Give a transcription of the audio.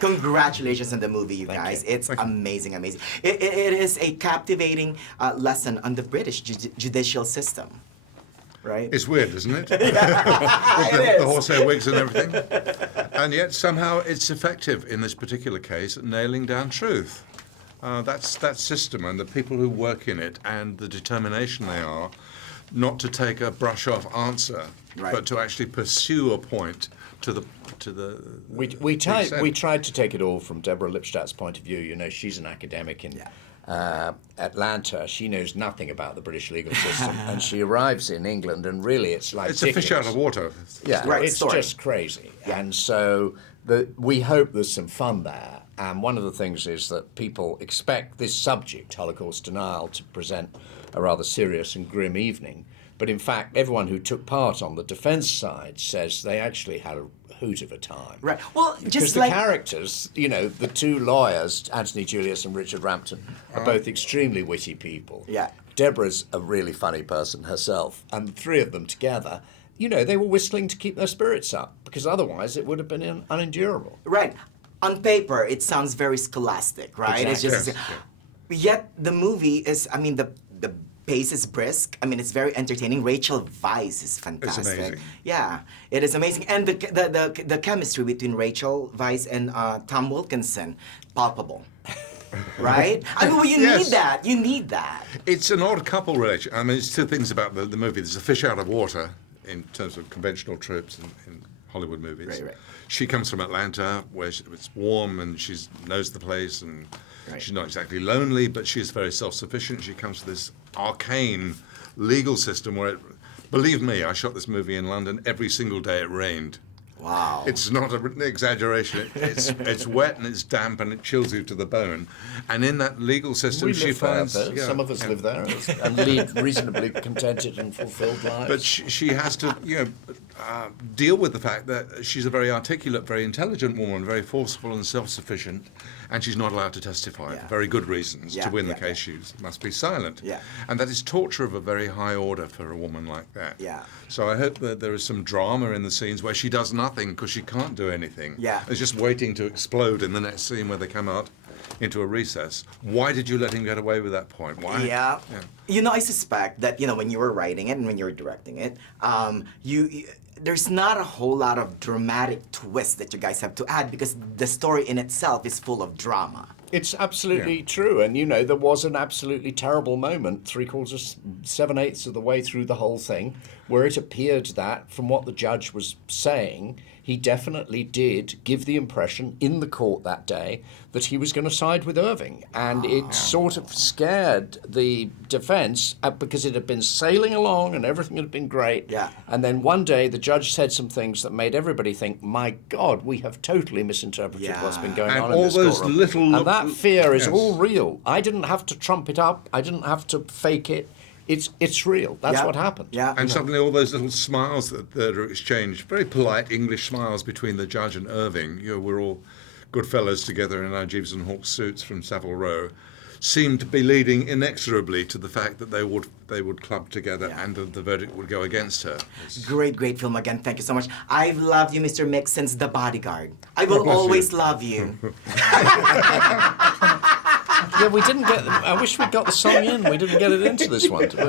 Congratulations on the movie, you Thank guys. you. It's amazing, amazing. It is a captivating lesson on the British judicial system, right? It's weird, isn't it? With It the is. horsehair wigs and everything. And yet somehow it's effective in this particular case at nailing down truth. That's that system and the people who work in it and the determination they are not to take a brush-off answer, Right. but to actually pursue a point to the We tried to take it all from Deborah Lipstadt's point of view. You know, she's an academic in Atlanta. She knows nothing about the British legal system, and she arrives in England, and really it's like It's a fish out of water. Yeah, Right, it's story. just crazy. And so we hope there's some fun there. And one of the things is that people expect this subject, Holocaust denial, to present a rather serious and grim evening. But in fact, everyone who took part on the defense side says they actually had a hoot of a time. Right. Well, Because just the like characters, you know, the two lawyers, Anthony Julius and Richard Rampton, are both extremely witty people. Yeah. Deborah's a really funny person herself, and the three of them together, you know, they were whistling to keep their spirits up, because otherwise it would have been unendurable. right. On paper, it sounds very scholastic, right? It's just, Yes, yet the movie is. I mean, the pace is brisk. I mean, it's very entertaining. Rachel Weisz is fantastic. amazing. Yeah, it is amazing, and the chemistry between Rachel Weisz and Tom Wilkinson, palpable. Right? I mean, well, you Yes. need that. You need that. It's an odd couple relation. I mean, it's two things about the movie. There's a fish out of water in terms of conventional tropes in Hollywood movies. Right, right. She comes from Atlanta, where it's warm and she knows the place, and Right. she's not exactly lonely, but she's very self-sufficient. She comes to this arcane legal system where, believe me, I shot this movie in London. Every single day it rained. Wow. It's not an exaggeration. It's wet and it's damp and it chills you to the bone. And in that legal system, We she live there, finds though. Some of us live there and lead reasonably contented and fulfilled lives. But she has to, deal with the fact that she's a very articulate, very intelligent woman, very forceful and self-sufficient, and she's not allowed to testify Yeah. for very good reasons. Yeah, To win yeah, the case, she must be silent. Yeah. And that is torture of a very high order for a woman like that. Yeah. So I hope that there is some drama in the scenes where she does nothing because she can't do anything. Yeah. It's just waiting to explode in the next scene where they come out into a recess. Why did you let him get away with that point? Why? Yeah. You know, I suspect that, when you were writing it and when you were directing it, there's not a whole lot of dramatic twists that you guys have to add because the story in itself is full of drama. It's absolutely true. And, there was an absolutely terrible moment, 7/8 of the way through the whole thing, where it appeared that, from what the judge was saying, he definitely did give the impression in the court that day that he was going to side with Irving. And it sort of scared the defense because it had been sailing along and everything had been great. Yeah. And then one day the judge said some things that made everybody think, my God, we have totally misinterpreted what's been going And on in all this those courtroom. little- And that fear is Yes. all real. I didn't have to trump it up. I didn't have to fake it. It's real. That's Yeah. what happened. Yeah. And suddenly all those little smiles that are exchanged, very polite English smiles between the judge and Irving, we're all good fellows together in our Jeeves and Hawkes suits from Savile Row, seemed to be leading inexorably to the fact that they would club together and the verdict would go against her. Great, great film again. Thank you so much. I've loved you, Mr. Mick, since The Bodyguard. I will bless you. always love you. Yeah, we didn't get. I wish we'd got the song in. We didn't get it into this one, did we?